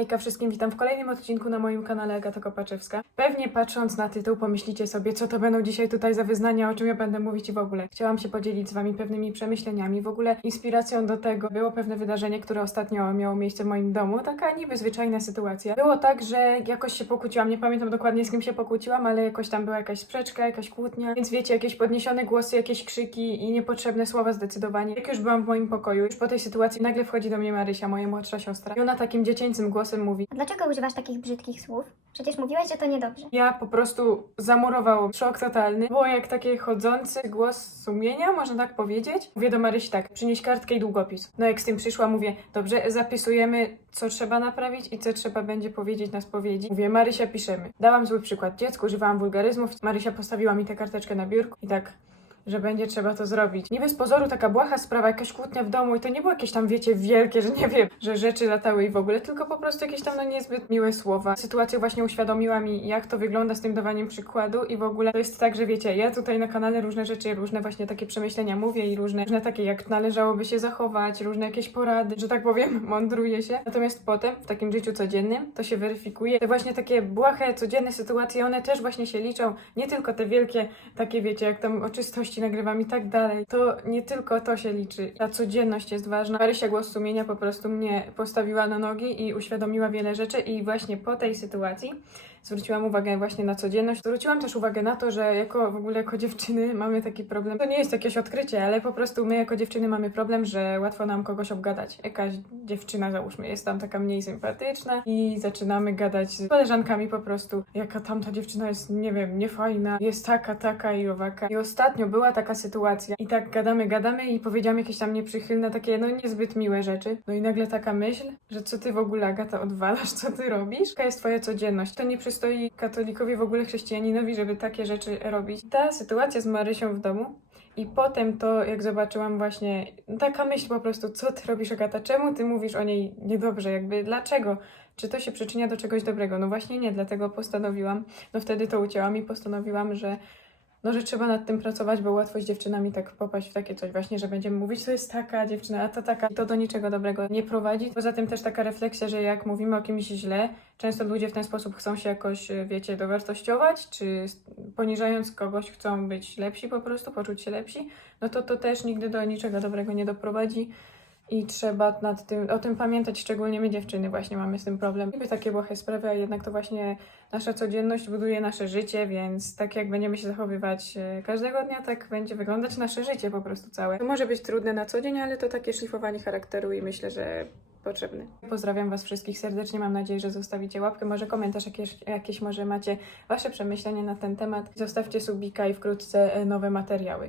Hejka wszystkim, witam w kolejnym odcinku na moim kanale Agata Kopaczewska. Pewnie patrząc na tytuł pomyślicie sobie, co to będą dzisiaj tutaj za wyznania, o czym ja będę mówić i w ogóle. Chciałam się podzielić z wami pewnymi przemyśleniami. W ogóle inspiracją do tego było pewne wydarzenie, które ostatnio miało miejsce w moim domu. Taka niby zwyczajna sytuacja. Było tak, że jakoś się pokłóciłam, nie pamiętam dokładnie z kim się pokłóciłam, ale jakoś tam była jakaś sprzeczka, jakaś kłótnia, więc wiecie, jakieś podniesione głosy, jakieś krzyki i niepotrzebne słowa zdecydowanie. Jak już byłam w moim pokoju, już po tej sytuacji nagle wchodzi do mnie Marysia, moja młodsza siostra i ona takim dziecięcym głosem mówi A dlaczego używasz takich brzydkich słów? Przecież mówiłaś, że to niedobrze. Ja po prostu zamurowało. Szok totalny. Było jak taki chodzący głos sumienia, można tak powiedzieć. Mówię do Marysi tak, przynieś kartkę i długopis. No jak z tym przyszła, mówię, dobrze, zapisujemy, co trzeba naprawić i co trzeba będzie powiedzieć na spowiedzi. Mówię, Marysia, piszemy. Dałam zły przykład dziecku, używałam wulgaryzmów. Marysia postawiła mi tę karteczkę na biurku i tak że będzie trzeba to zrobić. Niby z pozoru taka błaha sprawa, jakaś kłótnia w domu i to nie było jakieś tam, wiecie, wielkie, że nie wiem, że rzeczy latały i w ogóle, tylko po prostu jakieś tam no niezbyt miłe słowa. Sytuacja właśnie uświadomiła mi, jak to wygląda z tym dawaniem przykładu i w ogóle to jest tak, że wiecie, ja tutaj na kanale różne rzeczy, różne właśnie takie przemyślenia mówię i różne, różne takie, jak należałoby się zachować, różne jakieś porady, że tak powiem, mądruję się. Natomiast potem, w takim życiu codziennym, to się weryfikuje. Te właśnie takie błahe, codzienne sytuacje, one też właśnie się liczą, nie tylko te wielkie, takie wiecie, jak tam o czystości nagrywam i tak dalej. To nie tylko to się liczy. Ta codzienność jest ważna. Marysia Głos Sumienia po prostu mnie postawiła na nogi i uświadomiła wiele rzeczy i właśnie po tej sytuacji zwróciłam uwagę właśnie na codzienność. Zwróciłam też uwagę na to, że jako w ogóle jako dziewczyny mamy taki problem. To nie jest jakieś odkrycie, ale po prostu my jako dziewczyny mamy problem, że łatwo nam kogoś obgadać. Jakaś dziewczyna załóżmy jest tam taka mniej sympatyczna i zaczynamy gadać z koleżankami po prostu, jaka tamta dziewczyna jest, nie wiem, niefajna, jest taka, taka i owaka. I ostatnio była taka sytuacja i tak gadamy, gadamy i powiedziałam jakieś tam nieprzychylne, takie no niezbyt miłe rzeczy. No i nagle taka myśl, że co ty w ogóle Agata odwalasz, co ty robisz? Jaka jest twoja codzienność? To nie przystoi katolikowi w ogóle chrześcijaninowi, żeby takie rzeczy robić. Ta sytuacja z Marysią w domu i potem to, jak zobaczyłam właśnie, taka myśl po prostu, co ty robisz Agata, czemu ty mówisz o niej niedobrze, jakby dlaczego? Czy to się przyczynia do czegoś dobrego? No właśnie nie, dlatego postanowiłam, no wtedy to ucięłam i postanowiłam, że no, że trzeba nad tym pracować, bo łatwo z dziewczynami tak popaść w takie coś właśnie, że będziemy mówić, to jest taka dziewczyna, a to taka. To do niczego dobrego nie prowadzi. Poza tym też taka refleksja, że jak mówimy o kimś źle, często ludzie w ten sposób chcą się jakoś, wiecie, dowartościować, czy poniżając kogoś chcą być lepsi po prostu, poczuć się lepsi, no to to też nigdy do niczego dobrego nie doprowadzi. I trzeba nad tym, o tym pamiętać, szczególnie my dziewczyny właśnie mamy z tym problem. Niby takie błahe sprawy, a jednak to właśnie nasza codzienność buduje nasze życie, więc tak jak będziemy się zachowywać e, każdego dnia, tak będzie wyglądać nasze życie po prostu całe. To może być trudne na co dzień, ale to takie szlifowanie charakteru i myślę, że potrzebny. Pozdrawiam Was wszystkich serdecznie, mam nadzieję, że zostawicie łapkę, może komentarz jakieś, jakieś może macie Wasze przemyślenia na ten temat. Zostawcie subika i wkrótce e, nowe materiały.